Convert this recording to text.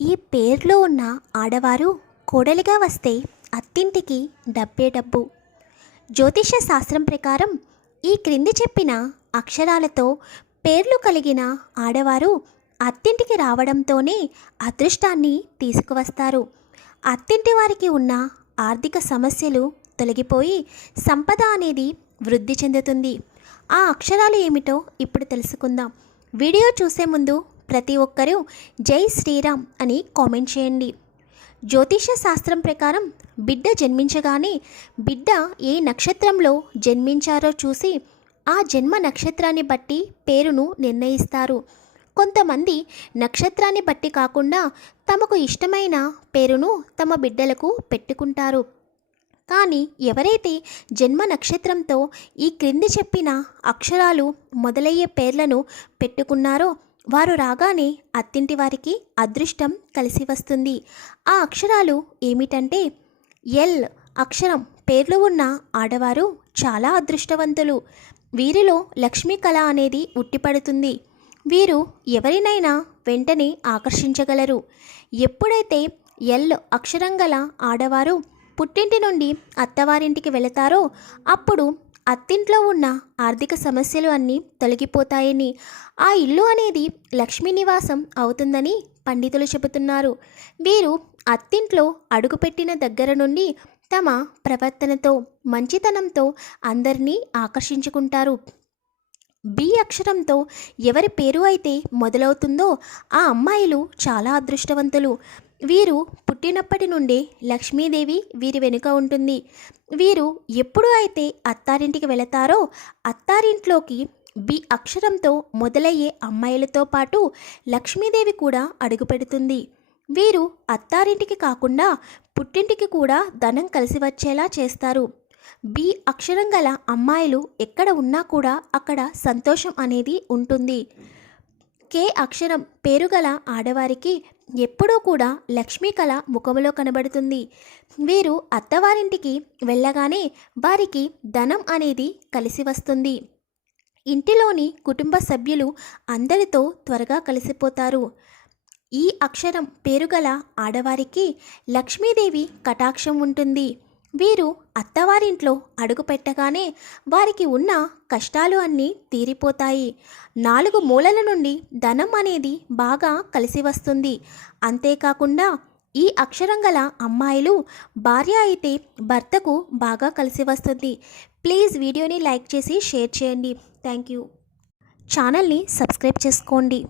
ఈ పేర్లో ఉన్న ఆడవారు కోడలిగా వస్తే అత్తింటికి డబ్బే డబ్బు. జ్యోతిష శాస్త్రం ప్రకారం ఈ క్రింది చెప్పిన అక్షరాలతో పేర్లు కలిగిన ఆడవారు అత్తింటికి రావడంతోనే అదృష్టాన్ని తీసుకువస్తారు. అత్తింటి వారికి ఉన్న ఆర్థిక సమస్యలు తొలగిపోయి సంపద అనేది వృద్ధి చెందుతుంది. ఆ అక్షరాలు ఏమిటో ఇప్పుడు తెలుసుకుందాం. వీడియో చూసే ముందు ప్రతి ఒక్కరూ జై శ్రీరామ్ అని కామెంట్ చేయండి. జ్యోతిష శాస్త్రం ప్రకారం బిడ్డ జన్మించగానే బిడ్డ ఏ నక్షత్రంలో జన్మించారో చూసి ఆ జన్మ నక్షత్రాన్ని బట్టి పేరును నిర్ణయిస్తారు. కొంతమంది నక్షత్రాన్ని బట్టి కాకుండా తమకు ఇష్టమైన పేరును తమ బిడ్డలకు పెట్టుకుంటారు. కానీ ఎవరైతే జన్మ నక్షత్రంతో ఈ క్రింది చెప్పిన అక్షరాలు మొదలయ్యే పేర్లను పెట్టుకున్నారో వారు రాగానే అత్తింటి వారికి అదృష్టం కలిసి వస్తుంది. ఆ అక్షరాలు ఏమిటంటే ఎల్ అక్షరం పేర్లు ఉన్న ఆడవారు చాలా అదృష్టవంతులు. వీరిలో లక్ష్మీ కళ అనేది ఉట్టిపడుతుంది. వీరు ఎవరినైనా వెంటనే ఆకర్షించగలరు. ఎప్పుడైతే ఎల్ అక్షరం గల ఆడవారు పుట్టింటి నుండి అత్తవారింటికి వెళతారో అప్పుడు అత్తింట్లో ఉన్న ఆర్థిక సమస్యలు అన్నీ తొలగిపోతాయని. ఆ ఇల్లు అనేది లక్ష్మీ నివాసం అవుతుందని పండితులు చెబుతున్నారు. వీరు అత్తింట్లో అడుగుపెట్టిన దగ్గర నుండి తమ ప్రవర్తనతో మంచితనంతో అందరినీ ఆకర్షించుకుంటారు. బి అక్షరంతో ఎవరి పేరు అయితే మొదలవుతుందో ఆ అమ్మాయిలు చాలా అదృష్టవంతులు. వీరు పుట్టినప్పటి నుండే లక్ష్మీదేవి వీరి వెనుక ఉంటుంది. వీరు ఎప్పుడు అయితే అత్తారింటికి వెళతారో అత్తారింట్లోకి బి అక్షరంతో మొదలయ్యే అమ్మాయిలతో పాటు లక్ష్మీదేవి కూడా అడుగుపెడుతుంది వీరు అత్తారింటికి కాకుండా పుట్టింటికి కూడా ధనం కలిసి వచ్చేలా చేస్తారు. బి అక్షరం గల అమ్మాయిలు ఎక్కడ ఉన్నా కూడా అక్కడ సంతోషం అనేది ఉంటుంది. కే అక్షరం పేరుగల ఆడవారికి ఎప్పుడూ కూడా లక్ష్మీ కళ ముఖములో కనబడుతుంది. వీరు అత్తవారింటికి వెళ్ళగానే వారికి ధనం అనేది కలిసి వస్తుంది. ఇంటిలోని కుటుంబ సభ్యులు అందరితో త్వరగా కలిసిపోతారు. ఈ అక్షరం పేరుగల ఆడవారికి లక్ష్మీదేవి కటాక్షం ఉంటుంది. వీరు అత్తవారింట్లో అడుగు పెట్టగానే వారికి ఉన్న కష్టాలు అన్నీ తీరిపోతాయి. నాలుగు మూలల నుండి ధనం అనేది బాగా కలిసి వస్తుంది. అంతేకాకుండా ఈ అక్షరం గల అమ్మాయిలు భార్య అయితే భర్తకు బాగా కలిసి వస్తుంది. ప్లీజ్ వీడియోని లైక్ చేసి షేర్ చేయండి. Thank you. ఛానల్ని సబ్స్క్రైబ్ చేసుకోండి.